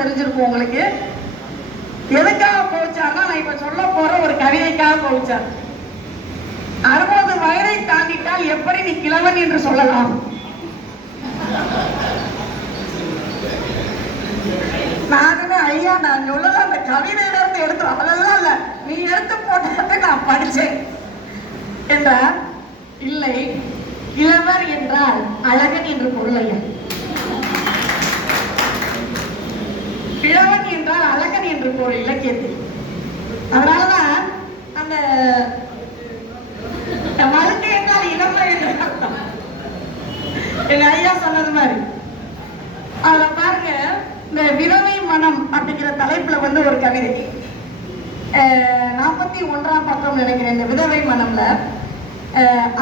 தெரிஞ்சிருக்கும் உங்களுக்கு. எதுக்காக கோவிச்சார்னா, நான் இப்ப சொல்ல போற ஒரு கவிதைக்காக கோவிச்சார். 60 வயதை தாண்டிட்டால் எப்படி நீ கிழவன் என்று சொல்லலாம்? நானுமே ஐயா நான் சொல்லல, அந்த கவிதையில இருந்து எடுத்து, அதெல்லாம் இல்ல, நீ எடுத்து போட்டதை நான் படிச்சேன் என்றார். இல்லை, கிழவர் என்றால் அழகன் என்று பொருள் ஐயா. கிழவன் என்றால் அழகன் என்று பொருள் இலக்கியத்தில். அதனாலதான் அந்த மழுக்கு என்றால் இளமை என்று அர்த்தம். எங்க ஐயா சொன்னது மாதிரி. அதுல பாருங்க, இந்த விதவை மனம் அப்படிங்கிற தலைப்புல வந்து ஒரு கவிதை 41ஆம் பக்கம் நினைக்கிறேன். இந்த விதவை மனம்ல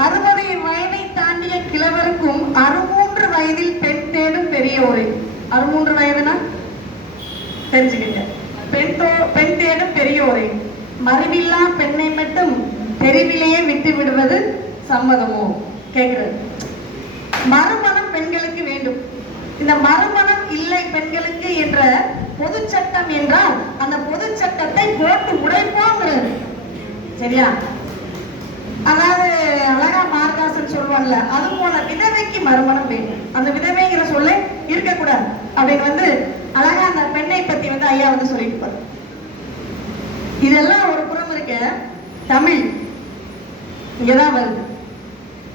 60 வயதை தாண்டிய கிழவருக்கும் 63 வயதில் பெண் தேடும் பெரிய உரை. 63 வயதுனா தெரிஞ்சுக்கிங்க. பெண் தேடும் பெரிய உரை. மறுவில்லா பெண்ணை மட்டும் தெருவிலேயே விட்டு விடுவது சம்மதமோ கேட்கிறது. மறுமணம் பெண்களுக்கு வேண்டும். இந்த மறுமணம் இல்லை பெண்களுக்கு என்ற பொது சட்டம் என்றால் அந்த பொது சட்டத்தை போட்டு உடைப்போங்கிறது. சரியா? அதாவது அழகா மார்காசன் சொல்வான்ல, அது போல விதவைக்கு மறுமணம் வேண்டும். அந்த விதவைங்கிற சொல்ல இருக்கக்கூடாது அப்படின்னு வந்து அழகா அந்த பெண்ணை பத்தி வந்து ஐயா வந்து சொல்லிட்டு போறாரு. இதெல்லாம் ஒரு புறம் இருக்க. தமிழ் இங்கதான் வருது.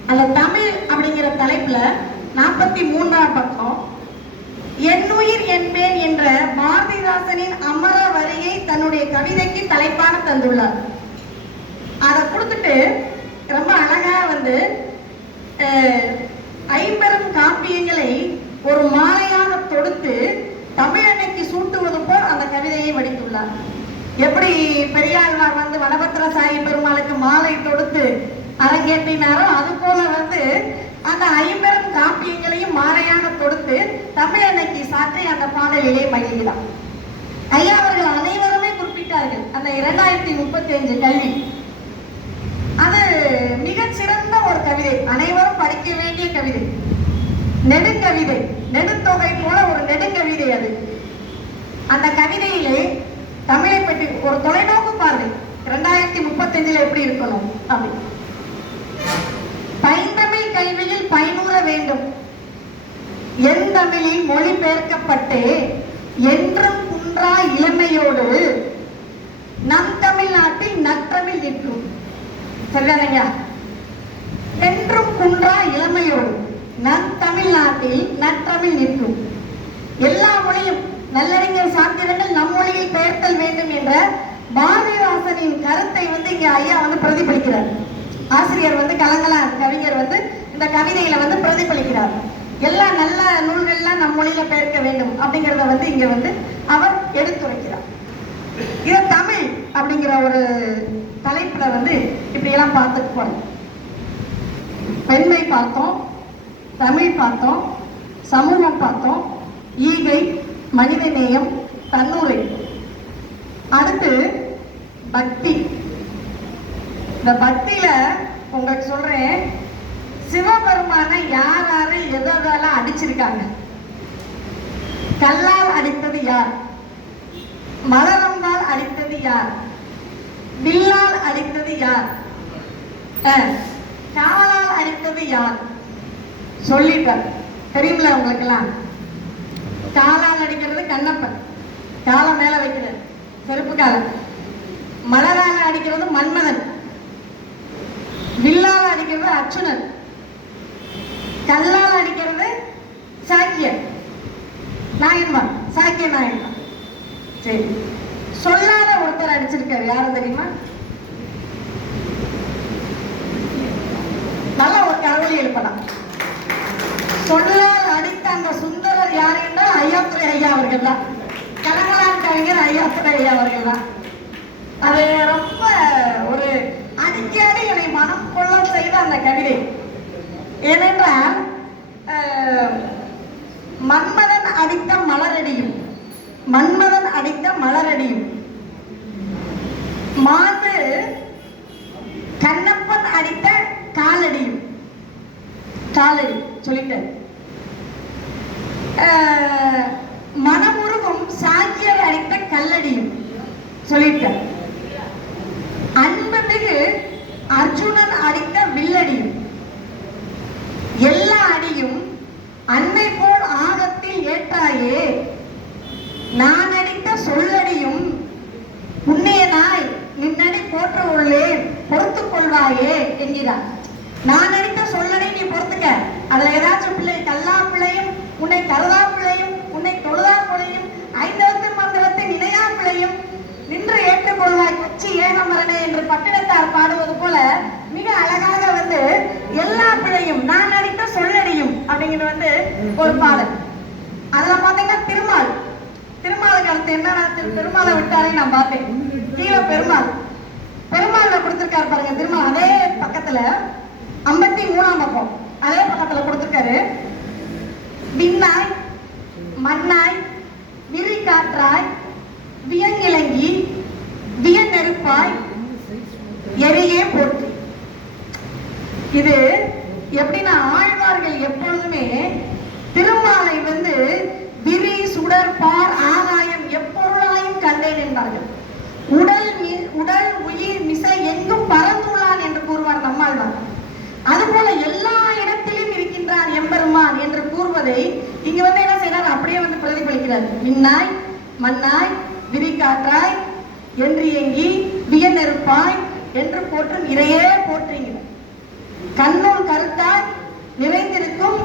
அந்த தமிழ் அப்படிங்கிற தலைப்புல 43ஆம் பக்கம் என்னுயிர் என்பேன் என்ற பாரதிதாசனின் அமர வரியை தன்னுடைய கவிதைக்கு தலைப்பாக தந்துள்ளார். அதை கொடுத்துட்டு ரொம்ப அழகா வந்து 50 காப்பியங்களை ஒரு மாலையாக தொடுத்து தமிழன்னைக்கு சூட்டுவது போல் அந்த கவிதையை வடித்துள்ளார். எப்படி பெரியாழ்வார் வந்து வடபத்திர சாயி பெருமாளுக்கு மாலை தொடுத்து அரங்கேற்றினாரோ அது போல வந்து அந்த 50 காப்பியங்களையும் மாலையாக தொடுத்து தமிழன்னைக்கு சாற்றி அந்த பாடலிலே மகிழ்கிறார். ஐயா அவர்கள் அனைவருமே குறிப்பிட்டார்கள் அந்த 2035 கல்வி. அது மிகச்சிறந்த ஒரு கவிதை, அனைவரும் படிக்க வேண்டிய கவிதை, நெடுங்கவிதை, நெடுந்தொகை போல ஒரு நெடுங்கவிதை. அது அந்த கவிதையிலே தமிழை பற்றி ஒரு தொலைநோக்கு பார்வை 2035 எப்படி இருக்கணும் அப்படி. பைந்தமிழ் கல்வியில் பயனுற வேண்டும். என் தமிழில் மொழிபெயர்க்கப்பட்டு என்றும் குன்றா இளமையோடு நம் தமிழ்நாட்டில் நற்றமிழ் நிற்கும். சரிதானங்க? என்றும் குன்றா இளமையோடு நம் தமிழ்நாட்டில் நற்றமிழ் நிற்கும். எல்லா மொழியும் நல்லறிஞர் சாத்திரங்கள் நம் மொழியில் பெயர்த்தல் வேண்டும் என்ற பாரதிதாசனின் கருத்தை வந்து இங்க ஐயா வந்து பிரதிபலிக்கிறார். ஆசிரியர் வந்து கலங்கலான் கவிஞர் வந்து இந்த கவிதையில வந்து பிரதிபலிக்கிறார். எல்லா நல்ல நூல்கள்லாம் நம் மொழியில பெயர்க்க வேண்டும் அப்படிங்கிறத வந்து இங்க வந்து அவர் எடுத்துரைக்கிறார். இத தமிழ் அப்படிங்கிற ஒரு தலைப்புல வந்து இப்படி எல்லாம் பார்த்துட்டு போறோம். பெண்மை பார்த்தோம், தமிழ் பார்த்தோம், சமூகம் பார்த்தோம், ஈகை, மனித நேயம், தன்னுரை. அடுத்து பக்தி. இந்த பக்தியில உங்களுக்கு சொல்றேன், சிவபெருமான யார் யாரு எதெல்லாம் அடிச்சிருக்காங்க? கல்லால் அடித்தது யார்? மலரம்பால் அடித்தது யார்? வில்லால் அடித்தது யார்? காலால் அடித்தது யார்? சொல்லிட்டார். தெரியுங்களா உங்களுக்கு எல்லாம்? காலால் அடிக்கிறது கண்ணப்பன், காலை மேல வைக்கிறது செருப்பு காலம். மலரால் அடிக்கிறது மன்மதன், வில்லால் அடிக்கிறது அர்ச்சுனன், கல்லால் அடிக்கிறது சாக்கியன் நாயன்மான், சாக்கிய நாயன்மான். சரி, சொல்லாத ஒருத்தர் அடிச்சிருக்காரு, யாரும் தெரியுமா? நல்ல ஒரு கரவொலி எழுப்பலாம். சொல்லால் அடித்த அந்த சுந்தரர் யார் என்றால் ஐயாத்துறை ஐயா அவர்கள் தான். கலங்கலான் கவிஞர் ஐயாத்துறை ஐயா அவர்கள் தான். அது ரொம்ப ஒரு அடிக்கடி என்னை மனம் கொள்ள செய்த அந்த கவிதை. ஏனென்றால் மன்மதன் அடித்த மலரடியும், மன்மதன் அடித்த மலரடியும், மாது கண்ணப்பன் அடித்த காலடியும், சொல்லிட்டேன். மனமுருகும் சொல்லிட்டேன். அன்புமிகு அர்ஜுனன் அடித்த வில்லடியும் எல்லா அடியும் அன்னை போல் ஆகத்தில் ஏற்றாயே, நான் அடித்த சொல்லடியும் புண்ணியனாய் நின்னடி போற்ற உள்ளேன் பொறுத்துக் கொள்வாயே என்கிறார். நான் அடித்த சொல்லடை நீ பொறுத்துக்க, அதுல ஏதாச்சும் பிள்ளை கல்லா பிள்ளையும் உன்னை கருதா பிள்ளையும் உன்னை தொழுதா பிள்ளையும் ஐந்தெழுத்து மந்திரத்தை நினையா பிள்ளையும் நின்று ஏற்றுக்கொள்வாய் கட்சி ஏகமரணே என்று பட்டினத்தார் பாடுவது போல மிக அழகாக எல்லா பிழையும் நான் அடித்த சொல்லடியும் அப்படிங்கிறது ஒரு பாடல். அதுல பாத்தீங்கன்னா திருமாலுக்கு அடுத்து என்ன திருமாலை விட்டாலே நான் பார்த்தேன். கீழே பெருமாள்ல கொடுத்திருக்காரு பாருங்க. திருமால் அதே பக்கத்துல 53ஆம் பக்கம் அதே பக்கத்துல கொடுத்திருக்காரு. விண்ணாய் மண்ணாய் விரி காற்றாய் வியங்கிலங்கி விய நெருப்பாய் எரியே போற்றி. இது எப்படின்னா ஆழ்வார்கள் எப்பொழுதுமே திருமாலை விரி சுடர் பார் ஆகாயம் எப்பொருளாயும் கண்டேன் என்பார்கள். உடல் உயிர் மிசை எங்கும் பறந்துள்ளான் என்று கூறுவார் நம்மாழ்வார். அதுபோல எல்லா இடத்திலும் இருக்கின்றான் எம்பெருமான் என்று கூறுவதை இங்க என்ன செய்யறார், அப்படியே பிரதிபலிக்கிறார். விண்ணாய் மண்ணாய் விரி காற்றாய் என்று எங்கி விய நெருப்பாய் என்று போற்றும் இறையே போற்றுகிறார். கண்ணுள் கருத்தாய் நிறைந்திருக்கும்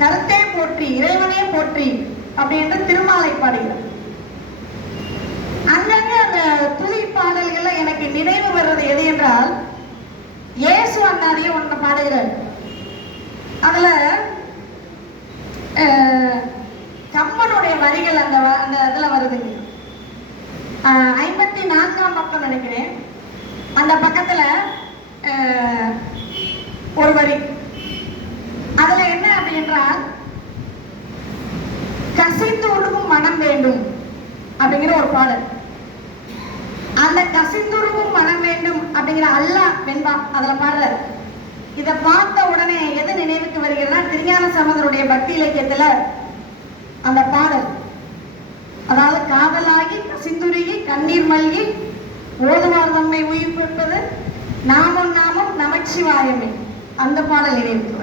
கருத்தே போற்றி இறைவனே போற்றி அப்படி என்று திருமாலை பாடுகிறார். அங்கங்க அந்த துதி பாடல்கள் எனக்கு நினைவு வர்றது எது என்றால், இயேசு அண்ணாதிய ஒன்று பாடுகிறார். அதுல கம்பனுடைய வரிகள் அந்த இதுல வருதுங்க. 54ஆம் பக்கம் நினைக்கிறேன். அந்த பக்கத்துல ஒரு வரி, அதுல என்ன அப்படின்றால், கசிந்து உருகும் மனம் வேண்டும் அப்படிங்கிற ஒரு பாடல். அந்த கசிந்துருகும் மனம் வேண்டும் அப்படிங்கிற அல்லாஹ் வெண்பா அதுல பாடுற. இதை பார்த்த உடனே எது நினைவுக்கு வருகிறதா, திருஞான சம்பந்தருடைய பக்தி இலக்கியத்துல அந்த பாடல், அதாவது காதலாகி கசிந்துருகி கண்ணீர் மல்கி ஓதுவார் தம்மை உயிர்ப்பிப்பது நாமும் நமச்சிவாயமே, அந்த பாடல் நினைவுக்கு